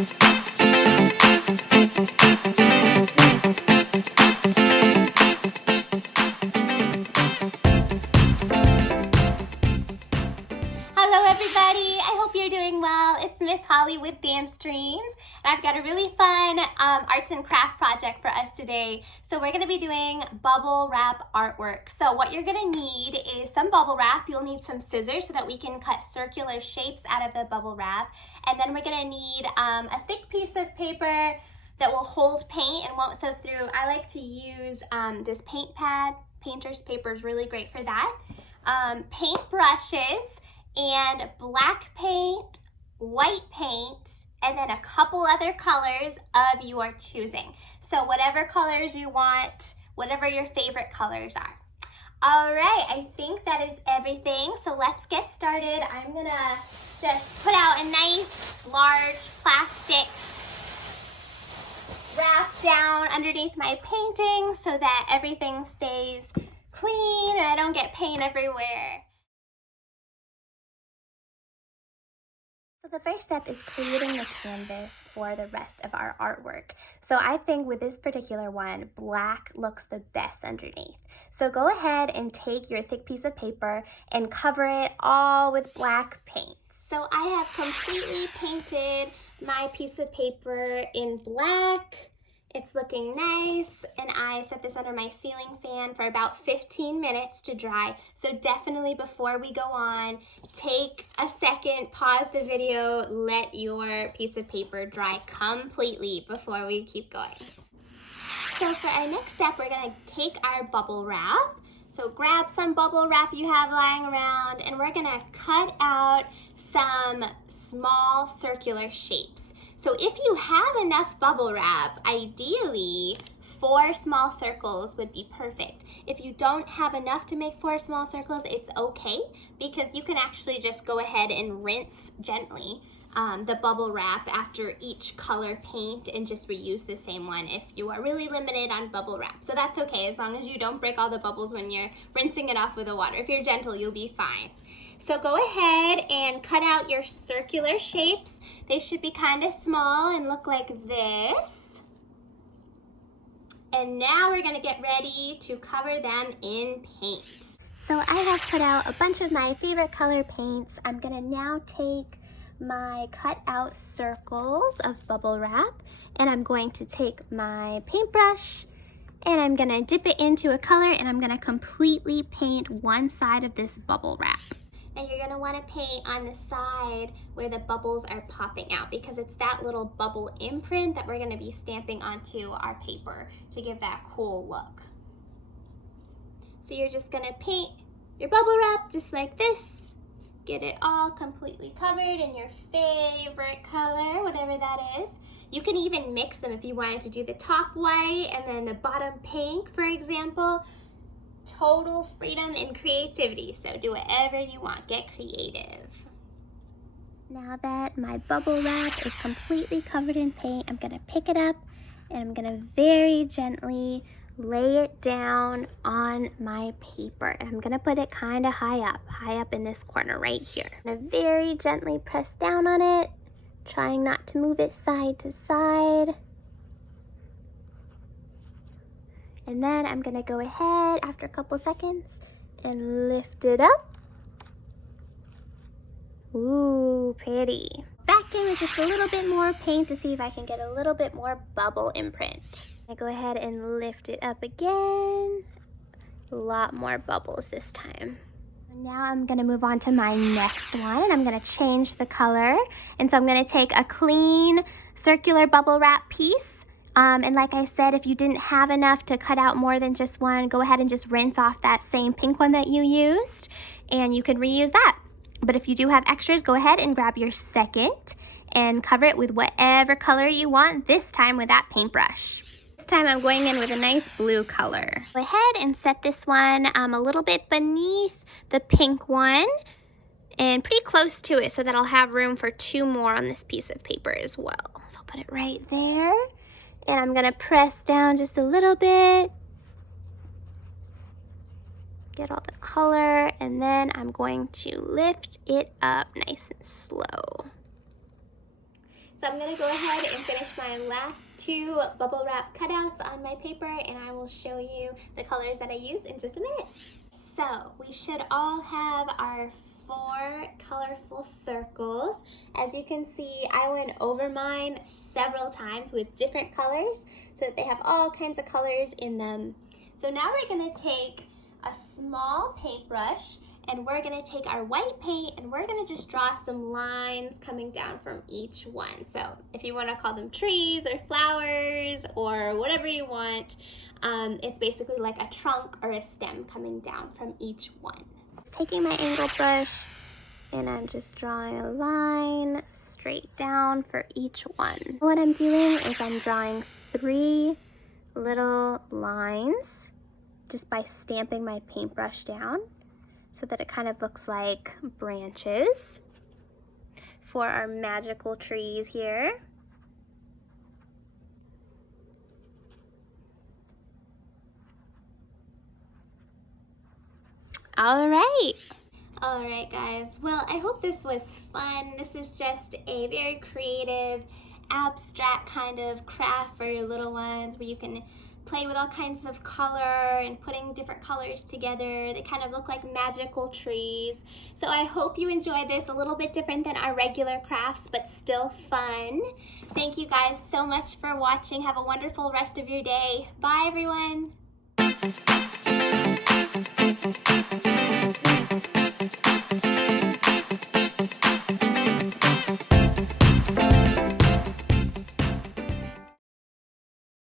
Hello everybody, I hope you're doing well. It's Miss Holly with Dance Dreams, and I've got a really fun arts and craft project for us today. So we're going to be doing bubble wrap artwork. So what you're going to need is some bubble wrap. You'll need some scissors so that we can cut circular shapes out of the bubble wrap. And then we're going to need a thick piece of paper that will hold paint and won't soak through. I like to use this paint pad. Painter's paper is really great for that. Paint brushes, and black paint, white paint, and then a couple other colors of your choosing. So whatever colors you want, whatever your favorite colors are. All right, I think that is everything. So let's get started. I'm gonna just put out a nice large plastic wrap down underneath my painting so that everything stays clean and I don't get paint everywhere. So the first step is creating the canvas for the rest of our artwork. So I think with this particular one, black looks the best underneath. So go ahead and take your thick piece of paper and cover it all with black paint. So I have completely painted my piece of paper in black. It's looking nice, and I set this under my ceiling fan for about 15 minutes to dry. So definitely before we go on, take a second, pause the video, let your piece of paper dry completely before we keep going. So for our next step, we're gonna take our bubble wrap. So grab some bubble wrap you have lying around, and we're gonna cut out some small circular shapes. So if you have enough bubble wrap, ideally 4 small circles would be perfect. If you don't have enough to make 4 small circles, it's okay, because you can actually just go ahead and rinse gently the bubble wrap after each color paint and just reuse the same one if you are really limited on bubble wrap. So that's okay, as long as you don't break all the bubbles when you're rinsing it off with the water. If you're gentle, you'll be fine. So go ahead and cut out your circular shapes. They should be kind of small and look like this. And now we're gonna get ready to cover them in paint. So I have put out a bunch of my favorite color paints. I'm gonna now take my cut out circles of bubble wrap, and I'm going to take my paintbrush and I'm gonna dip it into a color, and I'm gonna completely paint one side of this bubble wrap. And you're gonna wanna paint on the side where the bubbles are popping out, because it's that little bubble imprint that we're gonna be stamping onto our paper to give that cool look. So you're just gonna paint your bubble wrap just like this. Get it all completely covered in your favorite color, whatever that is. You can even mix them if you wanted to do the top white and then the bottom pink, for example. Total freedom and creativity, so do whatever you want, get creative. Now that my bubble wrap is completely covered in paint, I'm gonna pick it up and I'm gonna very gently lay it down on my paper. And I'm gonna put it kind of high up in this corner right here. I'm gonna very gently press down on it, trying not to move it side to side. And then I'm gonna go ahead after a couple seconds and lift it up. Ooh, pretty. Back in with just a little bit more paint to see if I can get a little bit more bubble imprint. I go ahead and lift it up again. A lot more bubbles this time. Now I'm gonna move on to my next one, and I'm gonna change the color. And so I'm gonna take a clean circular bubble wrap piece. And like I said, if you didn't have enough to cut out more than just one, go ahead and just rinse off that same pink one that you used, and you can reuse that. But if you do have extras, go ahead and grab your second and cover it with whatever color you want, this time with that paintbrush. This time I'm going in with a nice blue color. Go ahead and set this one a little bit beneath the pink one and pretty close to it so that I'll have room for 2 more on this piece of paper as well. So I'll put it right there, and I'm gonna press down just a little bit. Get all the color, and then I'm going to lift it up nice and slow. So I'm gonna go ahead and finish my last 2 bubble wrap cutouts on my paper, and I will show you the colors that I use in just a minute. So we should all have our 4 colorful circles. As you can see, I went over mine several times with different colors so that they have all kinds of colors in them. So now we're gonna take a small paintbrush and we're gonna take our white paint and we're gonna just draw some lines coming down from each one. So if you wanna call them trees or flowers or whatever you want, it's basically like a trunk or a stem coming down from each one. Taking my angle brush and I'm just drawing a line straight down for each one. What I'm doing is I'm drawing 3 little lines just by stamping my paintbrush down, so that it kind of looks like branches for our magical trees here. All right guys, well, I hope this was fun. This is just a very creative, abstract kind of craft for your little ones where you can play with all kinds of color and putting different colors together. They kind of look like magical trees. So I hope you enjoyed this. A little bit different than our regular crafts, but still fun. Thank you guys so much for watching. Have a wonderful rest of your day. Bye everyone.